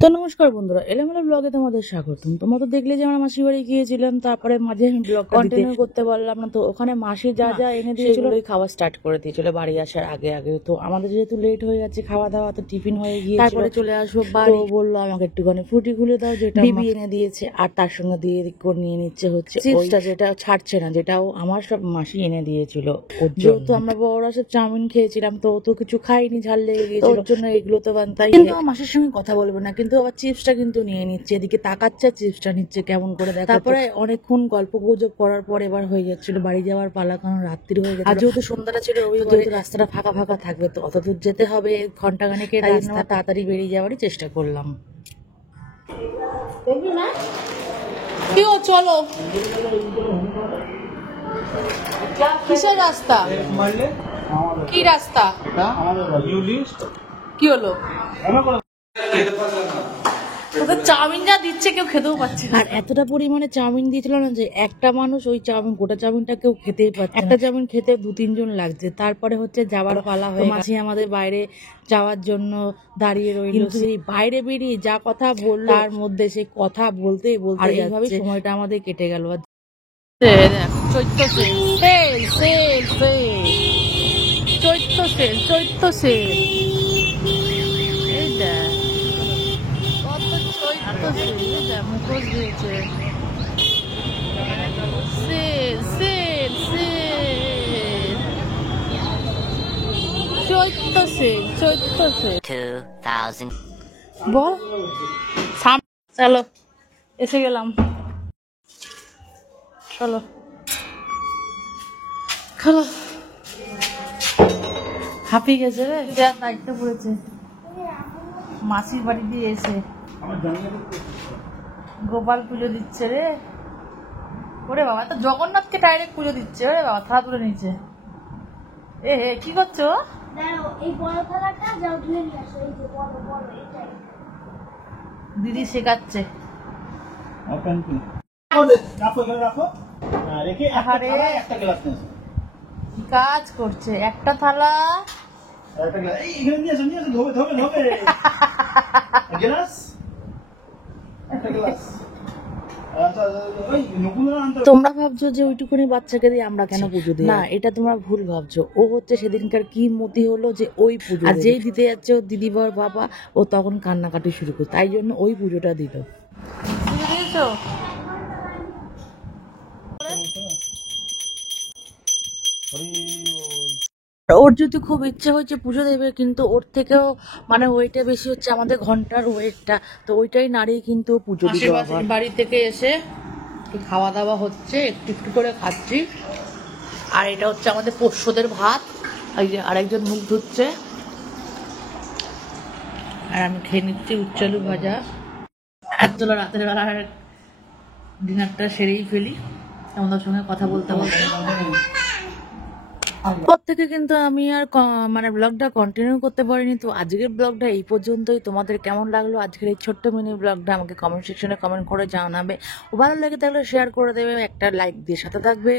তো নমস্কার বন্ধুরা, এলোমেলো ব্লগে তোমাদের স্বাগতম। তোমরা তো দেখলে যে আমরা মাসির বাড়ি গিয়েছিলাম, তারপরে মাঝে আমি ব্লগ কন্টিনিউ করতে পারলাম না। তো ওখানে মাসি যা যা এনে দিয়েছিল খাওয়া স্টার্ট করে দিয়েছিল বাড়ি আসার আগে আগে। তো আমাদের যেহেতু লেট হয়ে যাচ্ছে খাওয়া দাওয়া, তো টিফিন হয়ে গিয়ে তারপরে চলে আসবো বাড়ি। বললো আমাকে একটুখানি ফ্রুটি খুলে দাও, যেটা বিবি এনে দিয়েছে, আর তার সঙ্গে দিয়ে নিয়ে নিচ্ছে হচ্ছে চিপসটা, যেটা ছাড়ছে না, যেটাও আমার সব মাসি এনে দিয়েছিল। যেহেতু আমরা বড়রা সব চাউমিন খেয়েছিলাম, তো ও তো কিছু খাইনি, ঝাল লেগে গেছিল, ওর জন্য এগুলো তো বানতাই। কিন্তু মাসির সঙ্গে কথা বলবো না, কিন্তু আবার চিপসটা কিন্তু নিয়ে নিচ্ছে, এদিকে তাকাচ্ছে, চিপসটা নিচ্ছে কেমন করে দেখা। তারপরে অনেকক্ষণ গল্প গুজব করার পর এবার হয়ে যাচ্ছিল বাড়ি যাওয়ার পালা, কারণ রাত্রি হয়ে গেছে। আর যেহেতু সন্ধ্যাটা ছিল, যেহেতু রাস্তাটা ফাঁকা ফাঁকা থাকবে, তো অত দূর যেতে হবে, ঘন্টাখানেকের রাস্তা, তাড়াতাড়ি বেরিয়ে যাওয়ারই চেষ্টা করলাম। কি ও চলো, কিসের রাস্তা, কি রাস্তা, কি হলো? ওদের চাউমিন যা দিচ্ছে কেউ খেতেও পাচ্ছে না। আর এতটা পরিমাণে চাউমিন দিয়েছিল না যে একটা মানুষ ওই চাউমিন, গোটা চাউমিনটা কেউ খেতেই পারছে না। একটা চাউমিন খেতে 2-3 জন লাগছে। তারপরে হচ্ছে যাওয়ার পালা হয়ে মাসি আমাদের বাইরে যাওয়ার জন্য দাঁড়িয়ে রইল। কিন্তু এই বাইরে বেরিয়ে যা কথা বলল, তার মধ্যে সেই কথা বলতে বলতে এইভাবে সময়টা আমাদের কেটে গেল। চৈত্র সেল মুখোশ দিয়েছে, সেল সেল সেল, চৈত্র সেল 2000 বল। চলো এসে গেলাম, চলো চলো। হাঁপিয়ে গেছে রে, দেওয়ার দায়িত্ব পড়েছে মাসির বাড়ি দিয়ে এসে। গোপাল পুজো দিচ্ছে রে, ওরে বাবা, তো জগন্নাথকে ডাইরেক্ট পুজো দিচ্ছে। ওরে বাবা, থালা তুলে নিচ্ছে। এ হে, কি করছো? দিদি শেখাচ্ছে। কাজ করছে, একটা থালা তোমরা ভাবছো যে ওইটুকুনি বাচ্চাকে দিয়ে আমরা কেন পুজো দিই? না, এটা তোমরা ভুল ভাবছো। ও হচ্ছে সেদিনকার কি মতি হলো যে ওই পুজো, আর যেই দিতে যাচ্ছে ও দিদিবর বাবা, ও তখন কান্নাকাটি শুরু করে, তাই জন্য ওই পুজোটা দিল। দিয়েছো? ওর যদি খুব ইচ্ছে হয়েছে পুজো দেবে, কিন্তু ওর থেকেও মানে ওয়েটে বেশি হচ্ছে আমাদের ঘন্টার ওয়েটটা, তো ওইটাই নাড়িয়ে কিন্তু পুজো দিল। বাড়ি থেকে এসে খাওয়া দাওয়া হচ্ছে, একটু একটু করে খাচ্ছি। আর এটা হচ্ছে আমাদের পোষ্যদের ভাত, এই যে আরেকজন মুখ ধুচ্ছে, আর আমি খেয়ে নিচ্ছি উচ্চালু ভাজা। আর চলো রাতের বেলা ডিনারটা সেরেই ফেলি, আমাদের সঙ্গে কথা বলতে হবে। পর থেকে কিন্তু আমি আর মানে ব্লগটা কন্টিনিউ করতে পারিনি। তো আজকের ব্লগটা এই পর্যন্তই। তোমাদের কেমন লাগলো আজকের এই ছোট্ট মিনি ব্লগটা আমাকে কমেন্ট সেকশনে কমেন্ট করে জানাবে। ভালো লাগে তাহলে শেয়ার করে দেবে, একটা লাইক দিয়ে সাথে থাকবে।